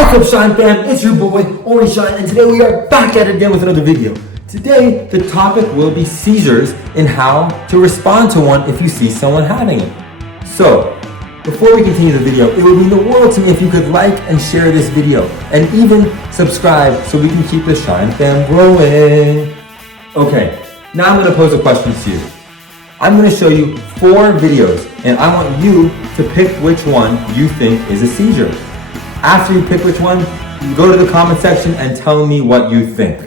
What's up, Shine fam? It's your boy, Orange Shine, and today we are back at it again with another video. Today, the topic will be seizures and how to respond to one if you see someone having it. So, before we continue the video, it would mean the world to me if you could like and share this video, and even subscribe so we can keep the Shine fam growing. Okay, now I'm going to pose a question to you. I'm going to show you 4 videos, and I want you to pick which one you think is a seizure. After you pick which one, you go to the comment section and tell me what you think.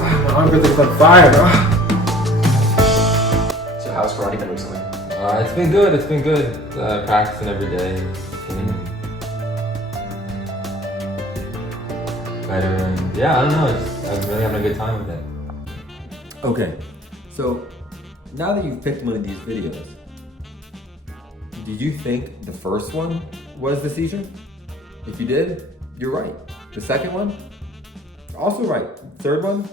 My arm feels like fire. So how's karate been recently? It's been good. It's been good. Practicing every day. Better, and yeah, I don't know. I'm really having a good time with it. Okay, so now that you've picked one of these videos, did you think the first one was the seizure? If you did, you're right. The second one, also right. Third one,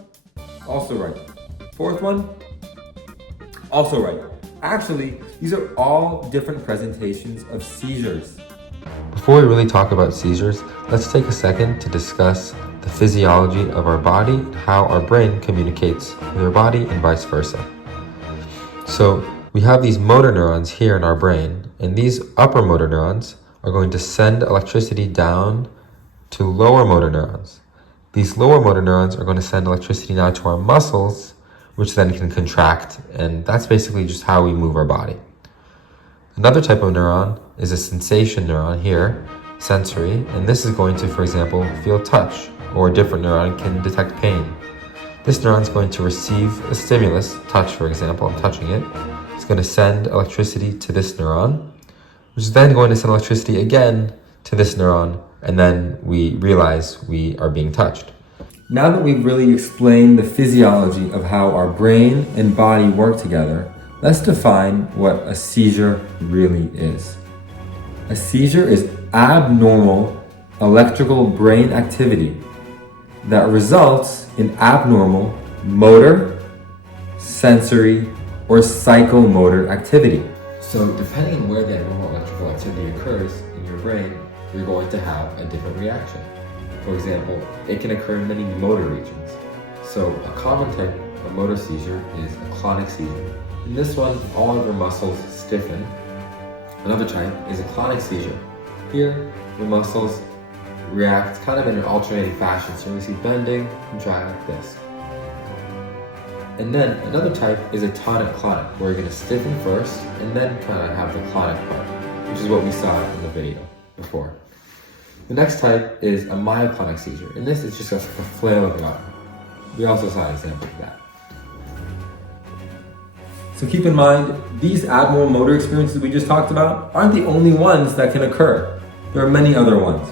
also right. Fourth one, also right. Actually, these are all different presentations of seizures. Before we really talk about seizures, let's take a second to discuss the physiology of our body and how our brain communicates with our body and vice versa. So we have these motor neurons here in our brain, and these upper motor neurons are going to send electricity down to lower motor neurons. These lower motor neurons are going to send electricity now to our muscles, which then can contract, and that's basically just how we move our body. Another type of neuron is a sensation neuron here, sensory, and this is going to, for example, feel touch, or a different neuron can detect pain. This neuron is going to receive a stimulus, touch for example, I'm touching it. It's going to send electricity to this neuron, which is then going to send electricity again to this neuron, and then we realize we are being touched. Now that we've really explained the physiology of how our brain and body work together, let's define what a seizure really is. A seizure is abnormal electrical brain activity that results in abnormal motor, sensory, or psychomotor activity. So depending on where the abnormal electrical activity occurs in your brain, you're going to have a different reaction. For example, it can occur in many motor regions. So a common type of motor seizure is a clonic seizure. In this one, all of your muscles stiffen. Another type is a clonic seizure. Here, your muscles react kind of in an alternating fashion, so we see bending and dry like this. And then another type is a tonic-clonic, where you're going to stiffen first and then kind of have the clonic part, which is what we saw in the video before. The next type is a myoclonic seizure, and this is just a flail of your arm. We also saw an example of that. So keep in mind, these abnormal motor experiences we just talked about aren't the only ones that can occur. There are many other ones.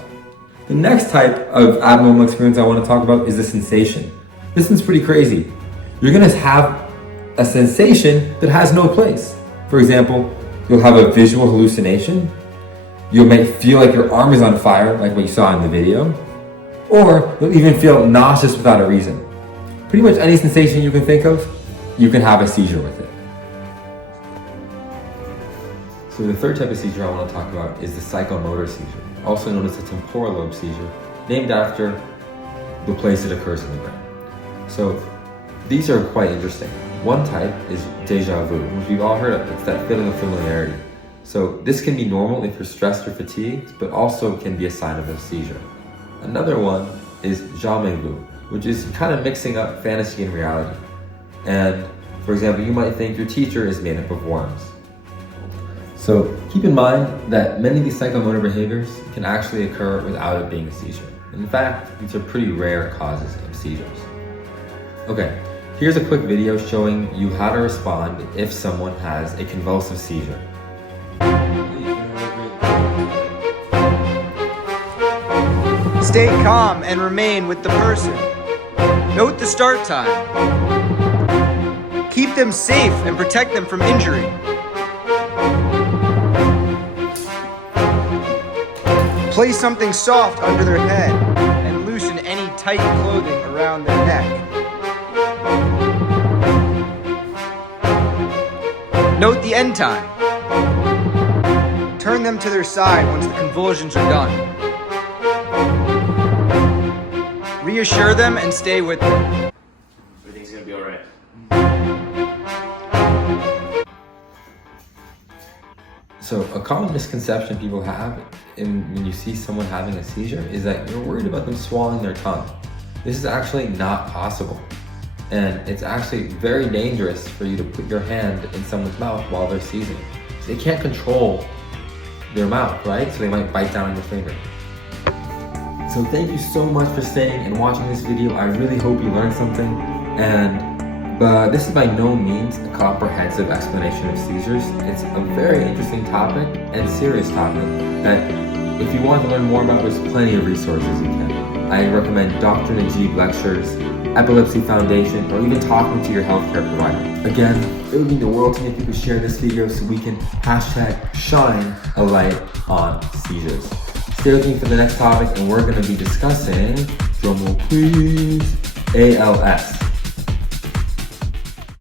The next type of abnormal experience I want to talk about is the sensation. This one's pretty crazy. You're going to have a sensation that has no place. For example, you'll have a visual hallucination. You may feel like your arm is on fire, like what you saw in the video. Or you'll even feel nauseous without a reason. Pretty much any sensation you can think of, you can have a seizure with it. So the third type of seizure I want to talk about is the psychomotor seizure, also known as the temporal lobe seizure, named after the place it occurs in the brain. So these are quite interesting. One type is déjà vu, which we've all heard of. It's that feeling of familiarity. So this can be normal if you're stressed or fatigued, but also can be a sign of a seizure. Another one is jamais vu, which is kind of mixing up fantasy and reality. And for example, you might think your teacher is made up of worms. So keep in mind that many of these psychomotor behaviors can actually occur without it being a seizure. In fact, these are pretty rare causes of seizures. Okay, here's a quick video showing you how to respond if someone has a convulsive seizure. Stay calm and remain with the person. Note the start time. Keep them safe and protect them from injury. Place something soft under their head and loosen any tight clothing around their neck. Note the end time. Turn them to their side once the convulsions are done. Reassure them and stay with them. Everything's gonna be alright. So a common misconception people have when you see someone having a seizure is that you're worried about them swallowing their tongue. This is actually not possible. And it's actually very dangerous for you to put your hand in someone's mouth while they're seizing. They can't control their mouth, right? So they might bite down on your finger. So thank you so much for staying and watching this video. I really hope you learned something. But this is by no means a comprehensive explanation of seizures. It's a very interesting topic and serious topic that if you want to learn more about, there's plenty of resources you can. I recommend Dr. Najib lectures, Epilepsy Foundation, or even talking to your healthcare provider. Again, it would mean the world to me if you could share this video so we can #shine a light on seizures. Stay with me for the next topic, and we're going to be discussing, drumroll please, ALS.